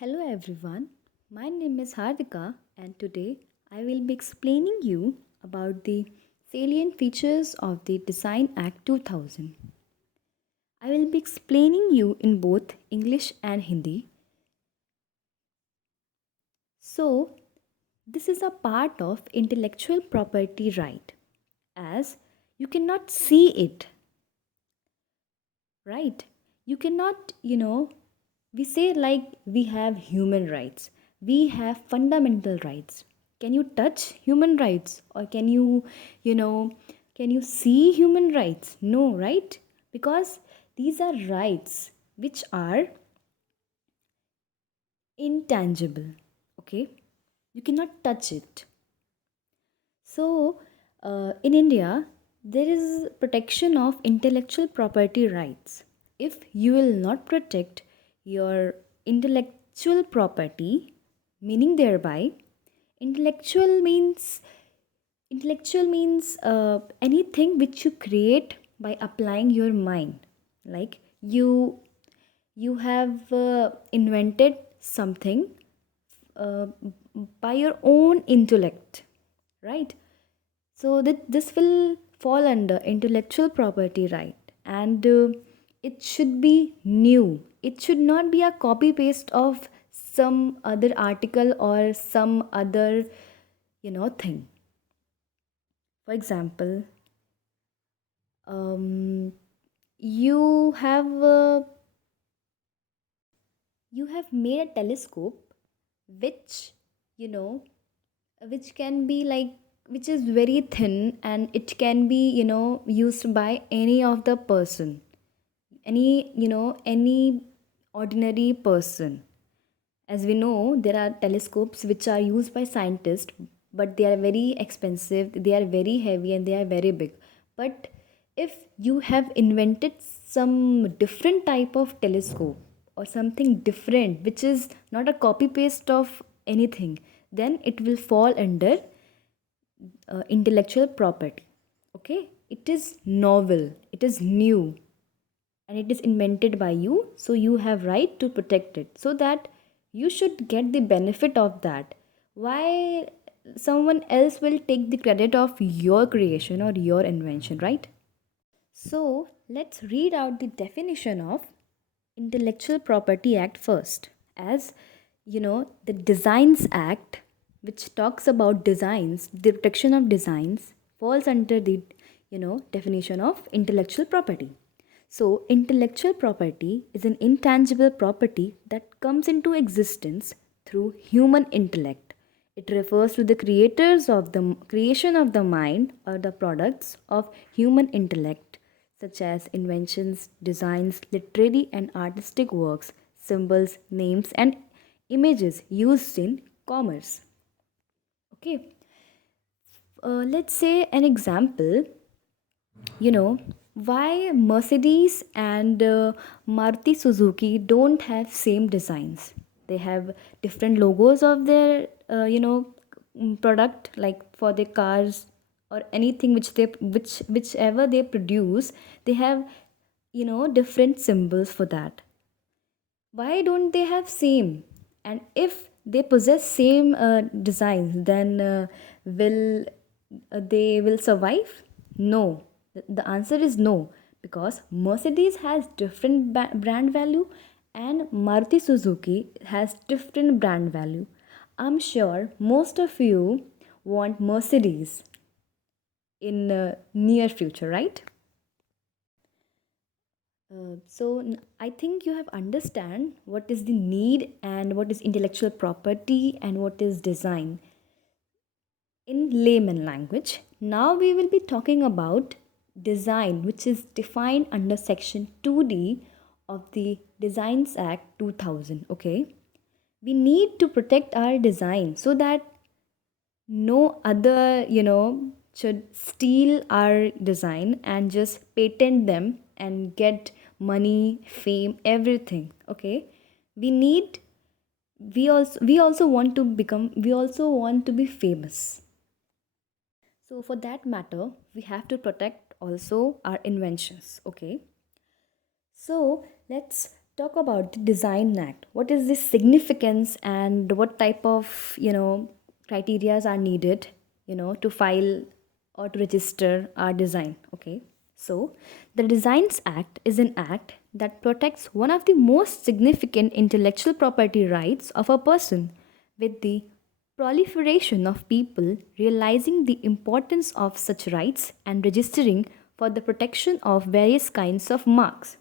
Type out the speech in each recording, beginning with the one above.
Hello everyone, my name is Hardika and today I will be explaining you about the salient features of the Design Act 2000. I will be explaining you in both English and Hindi. So, this is a part of intellectual property right as you cannot see it, right? You cannot, we say like we have human rights, we have fundamental rights. Can you touch human rights or you know can you see human rights? No, right? Because these are rights which are intangible. Okay, you cannot touch it. So in India there is protection of intellectual property rights. If you will not protect your intellectual property, meaning thereby intellectual means anything which you create by applying your mind, like you have invented something uh, by your own intellect, right? So that this will fall under intellectual property right, and it should be new. It should not be a copy paste of some other article or some other thing. For example, um, you have uh, you have made a telescope which you know which can be like which is very thin, and it can be used by any of the person, any ordinary person. As we know, there are telescopes which are used by scientists, but they are very expensive, they are very heavy, and they are very big. But if you have invented some different type of telescope or something different which is not a copy paste of anything, then it will fall under intellectual property. Okay, it is novel, it is new, and it is invented by you, so you have right to protect it, so that you should get the benefit of that. Why someone else will take the credit of your creation or your invention, right? So let's read out the definition of intellectual property act first. As the Designs Act, which talks about designs, the protection of designs, falls under the definition of intellectual property. So intellectual property is an intangible property that comes into existence through human intellect. It refers to the creators of the creation of the mind or the products of human intellect, such as inventions, designs, literary and artistic works, symbols, names, and images used in commerce. Okay, let's say an example. Why Mercedes and Maruti Suzuki don't have same designs. They have different logos of their product, like for their cars or anything whichever they produce. They have different symbols for that. Why don't they have same? And if they possess same designs, then will they will survive? No. The answer is no, because Mercedes has different brand value and Maruti Suzuki has different brand value. I'm sure most of you want Mercedes in near future, right? I think you have understand what is the need and what is intellectual property and what is design in layman language. Now we will be talking about design, which is defined under section 2D of the Designs Act 2000. Okay, we need to protect our design so that no other should steal our design and just patent them and get money, fame, everything. Okay, we need we also want to become, we also want to be famous. So for that matter, we have to protect also our inventions. Okay, so let's talk about the Design Act. What is the significance and what type of, criterias are needed, to file or to register our design? Okay. So, the Designs Act is an act that protects one of the most significant intellectual property rights of a person. With the proliferation of people realizing the importance of such rights and registering for the protection of various kinds of marks.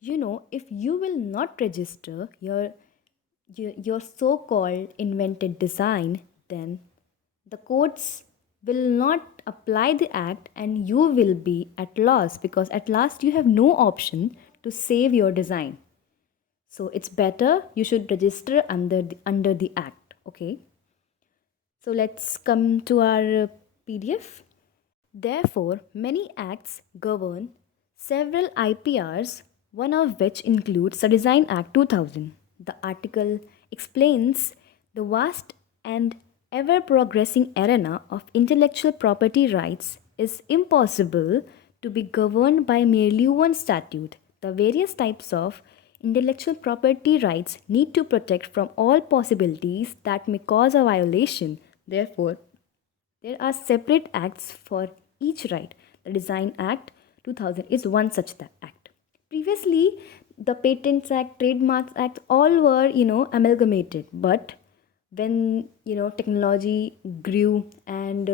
If you will not register your so-called invented design, then the courts will not apply the act and you will be at loss, because at last you have no option to save your design. So it's better you should register under the act. Okay, so let's come to our PDF. Therefore, many acts govern several IPRs, one of which includes the Design Act 2000. The article explains the vast and ever progressing arena of intellectual property rights is impossible to be governed by merely one statute. The various types of intellectual property rights need to protect from all possibilities that may cause a violation. Therefore, there are separate acts for each right. The Design Act 2000 is one such act. Previously, the Patents Act, Trademarks Act, all were, amalgamated. But when, technology grew and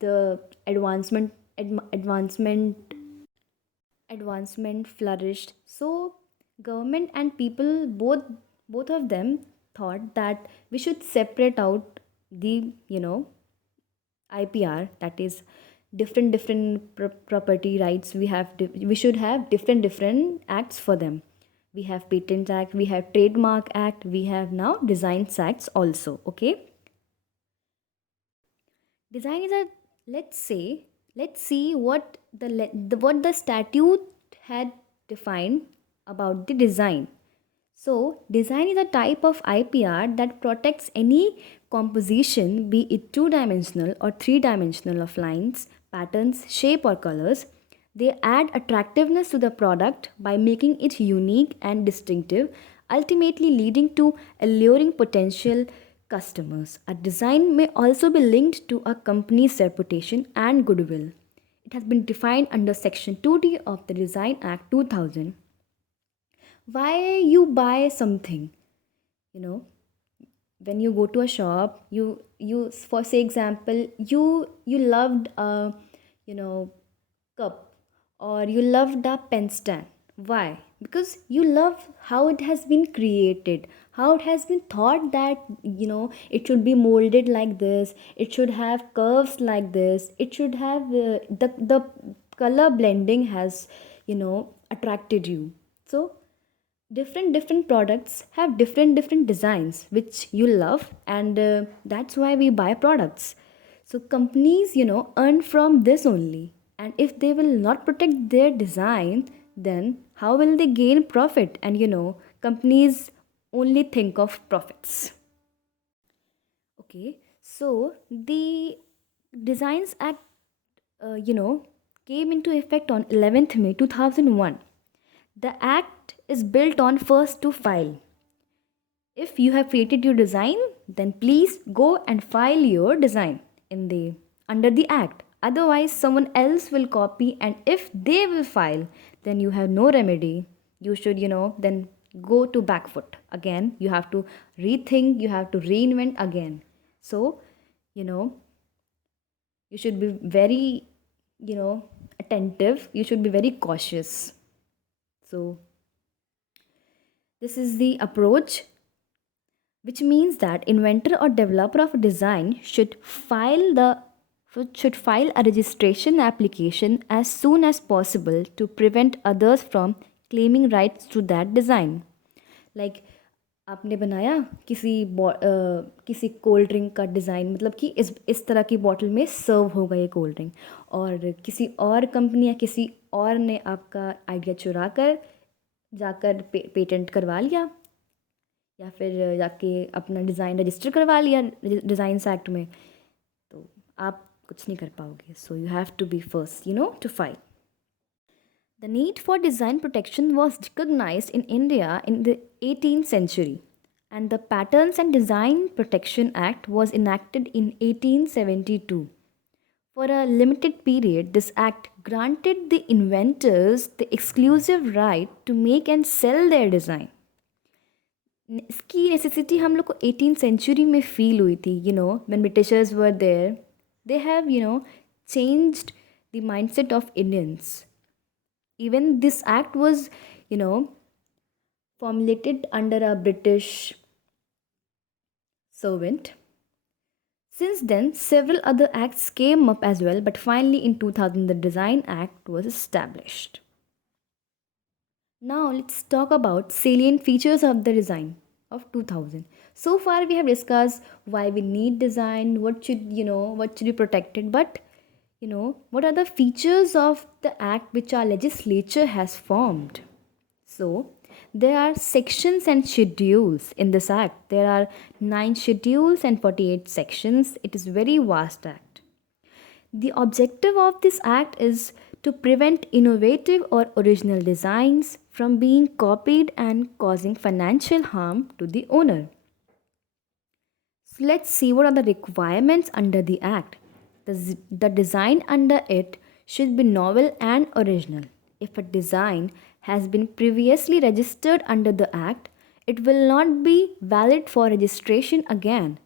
the advancement flourished, so government and people, both of them thought that we should separate out the, IPR, that is different property rights. We should have different acts for them. We have Patent Act, we have Trademark Act, we have now Designs Acts also. Okay, design is a, let's see what the statute had defined about the design. So, design is a type of IPR that protects any composition, be it two-dimensional or three-dimensional, of lines, patterns, shape, or colors. They add attractiveness to the product by making it unique and distinctive, ultimately leading to alluring potential customers. A design may also be linked to a company's reputation and goodwill. It has been defined under Section 2D of the Design Act 2000. Why you buy something, you know when you go to a shop, you for say example, you loved a, you know cup, or you loved a pen stand. Why? Because you love how it has been created, how it has been thought that, it should be molded like this, it should have curves like this, it should have the color blending has, attracted you. So different products have different designs which you love, and that's why we buy products. So companies, earn from this only, and if they will not protect their design, then how will they gain profit? And companies only think of profits. Okay, so the Designs Act, uh, you know came into effect on 11th May 2001. The act is built on first to file. If you have created your design, then please go and file your design in the under the act. Otherwise, someone else will copy, and if they will file, then you have no remedy. You should, then go to back foot again. You have to rethink. You have to reinvent again. So, you know, you should be very, attentive. You should be very cautious. So, this is the approach, which means that inventor or developer of a design should file a registration application as soon as possible to prevent others from claiming rights to that design. Like, आपने बनाया किसी cold drink का design, मतलब कि इस तरह की bottle में सर्व होगा ये कोल्ड ड्रिंक, और किसी और कंपनी या किसी और ने आपका आइडिया चुरा कर जाकर पेटेंट करवा लिया, या फिर जाके अपना डिज़ाइन रजिस्टर करवा लिया डिज़ाइंस एक्ट में, तो आप कुछ नहीं कर पाओगे. So you have to be first, to file. The need for design protection was recognized in India in the 18th century, and the Patents and Design Protection Act was enacted in 1872. For a limited period, this act granted the inventors the exclusive right to make and sell their design. इसकी necessity हम लोग को 18th century में feel हुई थी, when Britishers were there. They have, changed the mindset of Indians. Even this act was, you know, formulated under a British servant. Since then, several other acts came up as well, but finally in 2000, the Design Act was established. Now, let's talk about salient features of the design of 2000. So far, we have discussed why we need design, what should be protected, but what are the features of the act which our legislature has formed? So, there are sections and schedules in this act. There are 9 schedules and 48 sections. It is very vast act. The objective of this act is to prevent innovative or original designs from being copied and causing financial harm to the owner. So let's see what are the requirements under the act. The design under it should be novel and original. If a design has been previously registered under the act, it will not be valid for registration again.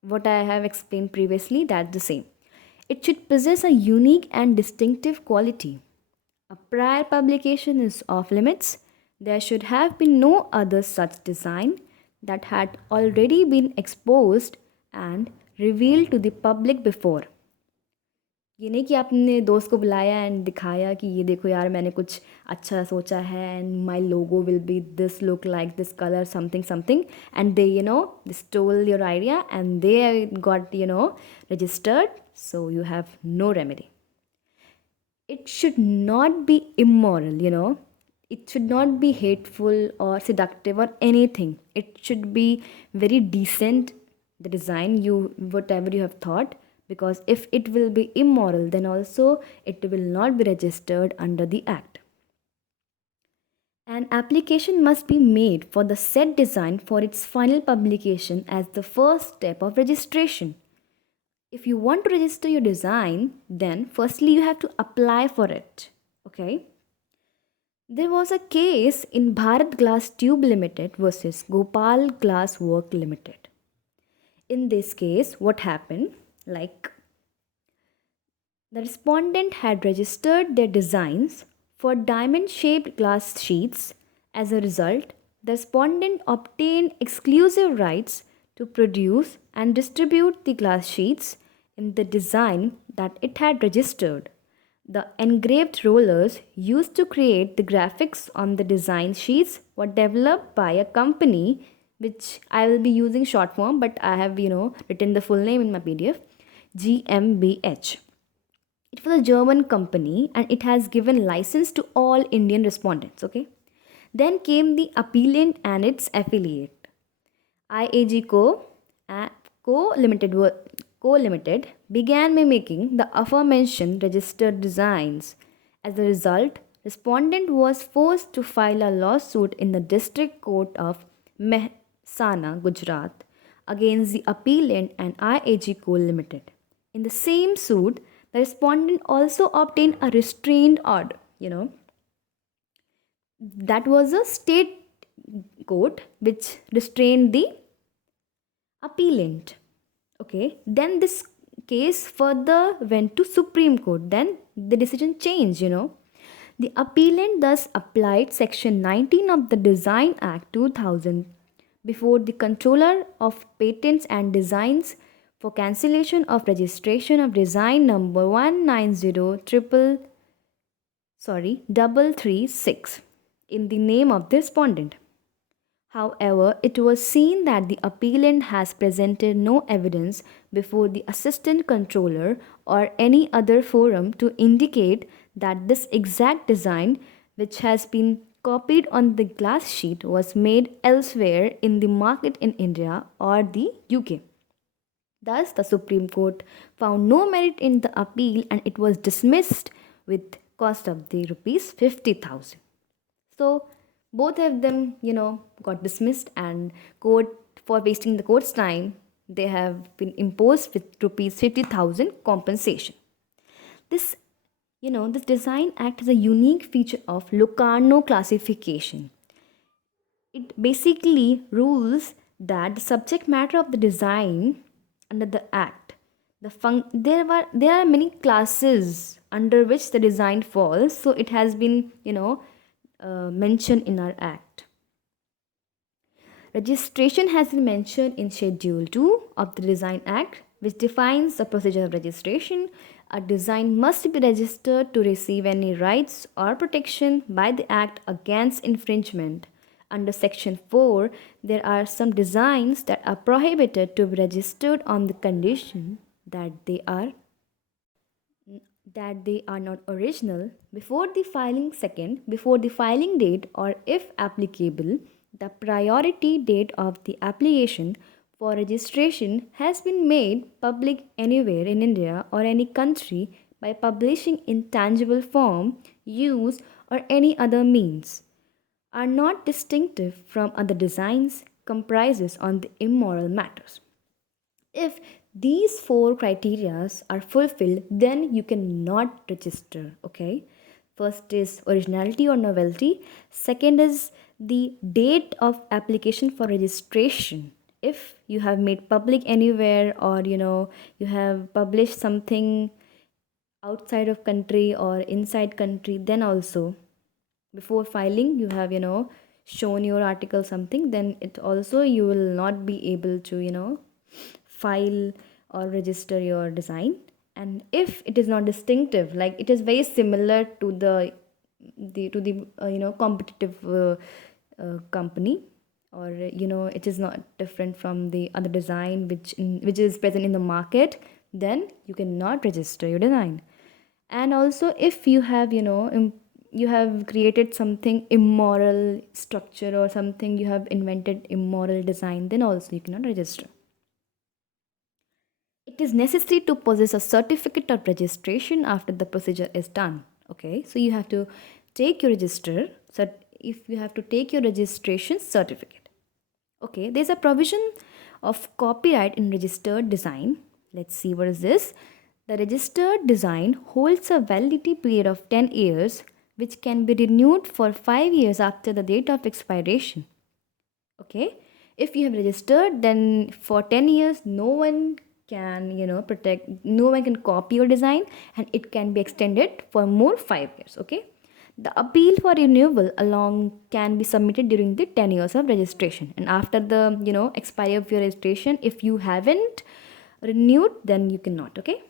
What I have explained previously, that's the same. It should possess a unique and distinctive quality. A prior publication is off limits. There should have been no other such design that had already been exposed and revealed to the public before. ये नहीं कि आपने दोस्त को बुलाया and दिखाया कि ये देखो यार मैंने कुछ अच्छा सोचा है and my logo will be this look like this colour something something and they they stole your idea and they got registered, so you have no remedy. It should not be immoral. It should not be hateful or seductive or anything. It should be very decent, the design, whatever you have thought, because if it will be immoral, then also it will not be registered under the act. An application must be made for the said design for its final publication as the first step of registration. If you want to register your design, then firstly you have to apply for it. Okay? There was a case in Bharat Glass Tube Limited versus Gopal Glass Work Limited. In this case, what happened? Like, the respondent had registered their designs for diamond shaped glass sheets. As a result, the respondent obtained exclusive rights to produce and distribute the glass sheets in the design that it had registered. The engraved rollers used to create the graphics on the design sheets were developed by a company which I will be using short form, but I have written the full name in my PDF, GmbH. It was a German company and it has given license to all Indian respondents. Okay. Then came the appellant and its affiliate. IAG Co. Limited began mimicking the aforementioned registered designs. As a result, respondent was forced to file a lawsuit in the District Court of Mehsana, Gujarat, against the appellant and IAG Co. Limited. In the same suit, the respondent also obtained a restraint order. That was a state court which restrained the appellant. Okay, then this case further went to Supreme Court. Then the decision changed. The appellant thus applied Section 19 of the Design Act 2000 before the Controller of Patents and Designs for cancellation of registration of design number 190 336 in the name of the respondent. However, it was seen that the appellant has presented no evidence before the Assistant Controller or any other forum to indicate that this exact design, which has been copied on the glass sheet, was made elsewhere in the market in India or the UK. Thus, the Supreme Court found no merit in the appeal and it was dismissed with cost of the rupees 50,000. So both of them, got dismissed, and court, for wasting the court's time, they have been imposed with rupees 50,000 compensation. This, this design act is a unique feature of Locarno classification. It basically rules that the subject matter of the design under the act, there are many classes under which the design falls, so it has been mentioned in our act. Registration has been mentioned in Schedule 2 of the Design Act, which defines the procedure of registration. A design must be registered to receive any rights or protection by the Act against infringement. Under Section 4, there are some designs that are prohibited to be registered on the condition that they are not original before the filing date, or if applicable, the priority date of the application for registration has been made public anywhere in India or any country by publishing in tangible form, use, or any other means, are not distinctive from other designs, comprises on the immoral matters. If these four criteria are fulfilled, then you cannot register. Okay, first is originality or novelty, second is the date of application for registration. If you have made public anywhere, or you have published something outside of country or inside country, then also before filing you have shown your article something, then it also you will not be able to file or register your design. And if it is not distinctive, like it is very similar to the competitive company, or it is not different from the other design which is present in the market, then you cannot register your design. And also if you have you have created something immoral structure, or something you have invented immoral design, then also you cannot register. It is necessary to possess a certificate of registration after the procedure is done. Okay, so you have to take your register. So if you have to take your registration certificate. Okay, there's a provision of copyright in registered design. Let's see what is this. The registered design holds a validity period of 10 years, which can be renewed for 5 years after the date of expiration. Okay, if you have registered, then for 10 years no one can no one can copy your design, and it can be extended for more 5 years. Okay, the appeal for renewal along can be submitted during the 10 years of registration, and after the expiry of your registration, if you haven't renewed, then you cannot. Okay,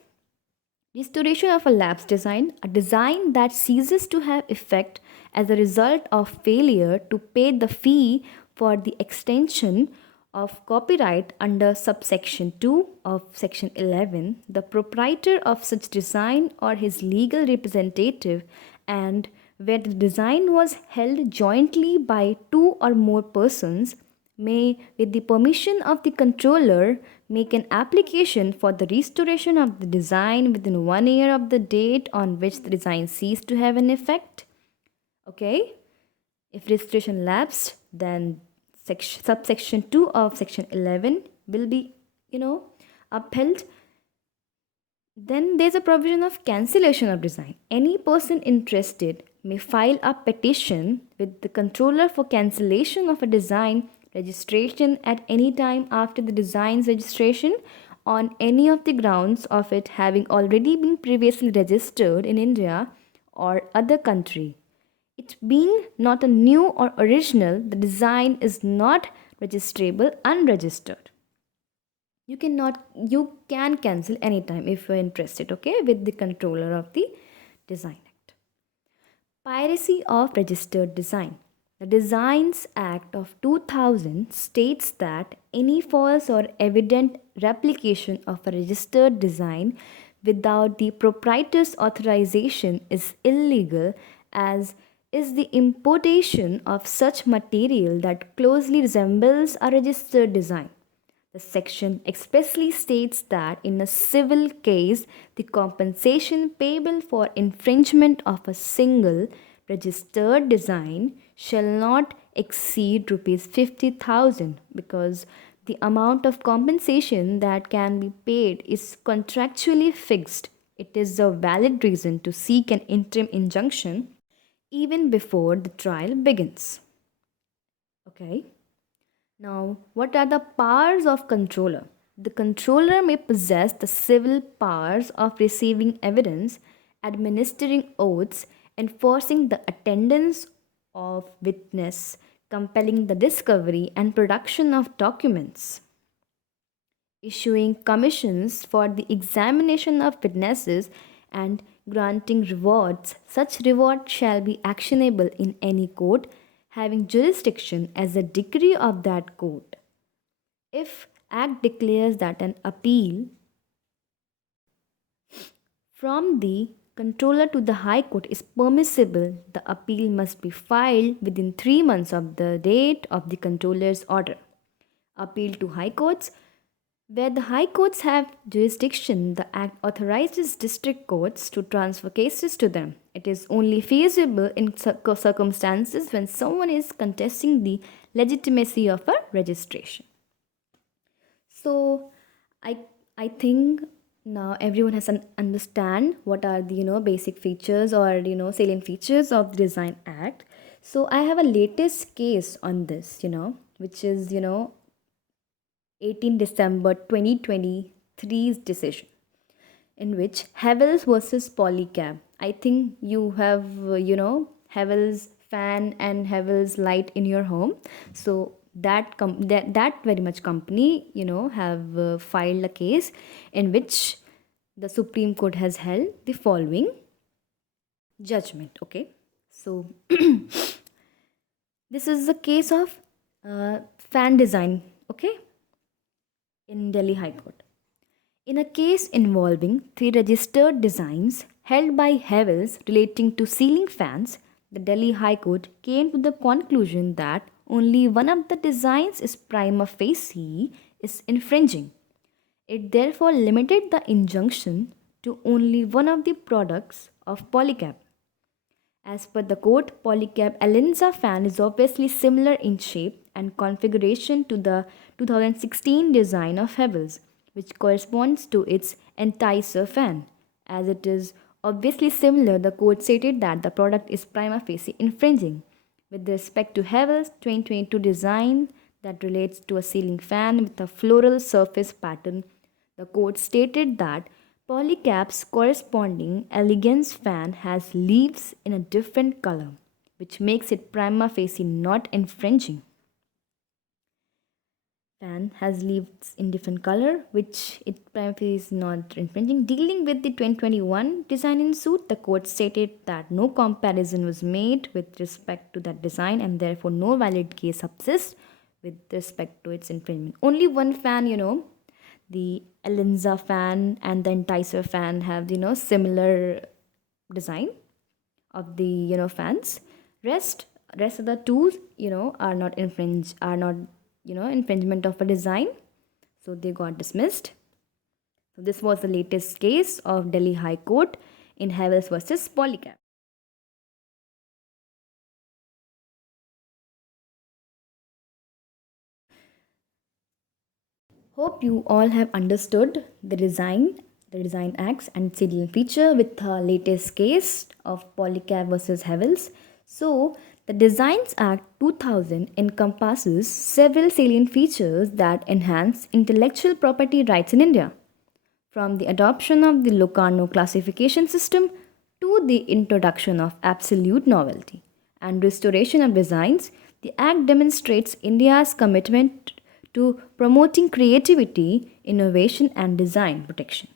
restoration of a lapsed design, a design that ceases to have effect as a result of failure to pay the fee for the extension of copyright under subsection 2 of section 11, the proprietor of such design or his legal representative, and where the design was held jointly by two or more persons, may, with the permission of the controller, make an application for the restoration of the design within 1 year of the date on which the design ceased to have an effect. Okay, if restoration lapsed, then subsection 2 of section 11 will be upheld. Then there's a provision of cancellation of design. Any person interested may file a petition with the controller for cancellation of a design registration at any time after the design's registration, on any of the grounds of it having already been previously registered in India or other country. It being not a new or original, the design is not registrable unregistered. You can cancel anytime if you're interested, okay, with the controller of the Design Act. Piracy of registered design. The Designs Act of 2000 states that any false or evident replication of a registered design without the proprietor's authorization is illegal, as is the importation of such material that closely resembles a registered design. The section expressly states that in a civil case, the compensation payable for infringement of a single registered design shall not exceed rupees 50,000, because the amount of compensation that can be paid is contractually fixed. It is a valid reason to seek an interim injunction even before the trial begins. Okay. Now, what are the powers of controller? The controller may possess the civil powers of receiving evidence, administering oaths, enforcing the attendance of witness, compelling the discovery and production of documents, issuing commissions for the examination of witnesses, and granting rewards. Such reward shall be actionable in any court having jurisdiction as a decree of that court. If Act declares that an appeal from the controller to the High Court is permissible, the appeal must be filed within 3 months of the date of the controller's order. Appeal to High Courts. Where the High Courts have jurisdiction, the Act authorizes district courts to transfer cases to them. It is only feasible in circumstances when someone is contesting the legitimacy of a registration. So, I I think now everyone has understand what are the basic features or salient features of the Design Act. So I have a latest case on this, which is 18 December 2023's decision, in which Havels versus Polycab. I think you have, Havels fan and Havels light in your home. So that very much company, have filed a case in which the Supreme Court has held the following judgment. Okay, so this is the case of fan design. Okay, in Delhi High Court. In a case involving 3 registered designs held by Havels relating to ceiling fans, the Delhi High Court came to the conclusion that only one of the designs is prima facie is infringing. It therefore limited the injunction to only one of the products of Polycab. As per the court, Polycab Alenza fan is obviously similar in shape and configuration to the 2016 design of Havels, which corresponds to its Enticer fan. As it is obviously similar, the court stated that the product is prima facie infringing. With respect to Havels' 2022 design that relates to a ceiling fan with a floral surface pattern, the court stated that Polycab's corresponding elegance fan has leaves in a different color, which makes it prima facie not infringing. Fan has leaves in different color, which it prima facie is not infringing. Dealing with the 2021 design in suit, the court stated that no comparison was made with respect to that design and therefore no valid case subsists with respect to its infringement. Only one fan, the Alenza fan and the Enticer fan have similar design of the fans. Rest of the two are not infringement of a design, so they got dismissed. So this was the latest case of Delhi High Court in Havels versus Polycab. Hope you all have understood the design acts and salient feature with the latest case of Polycab versus Havels. So, the Designs Act 2000 encompasses several salient features that enhance intellectual property rights in India. From the adoption of the Locarno classification system to the introduction of absolute novelty and restoration of designs, the Act demonstrates India's commitment to promoting creativity, innovation, and design protection.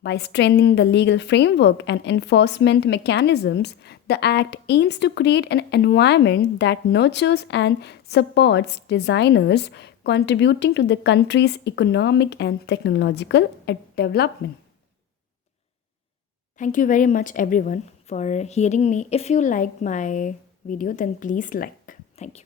By strengthening the legal framework and enforcement mechanisms, the Act aims to create an environment that nurtures and supports designers, contributing to the country's economic and technological development. Thank you very much, everyone, for hearing me. If you liked my video, then please like. Thank you.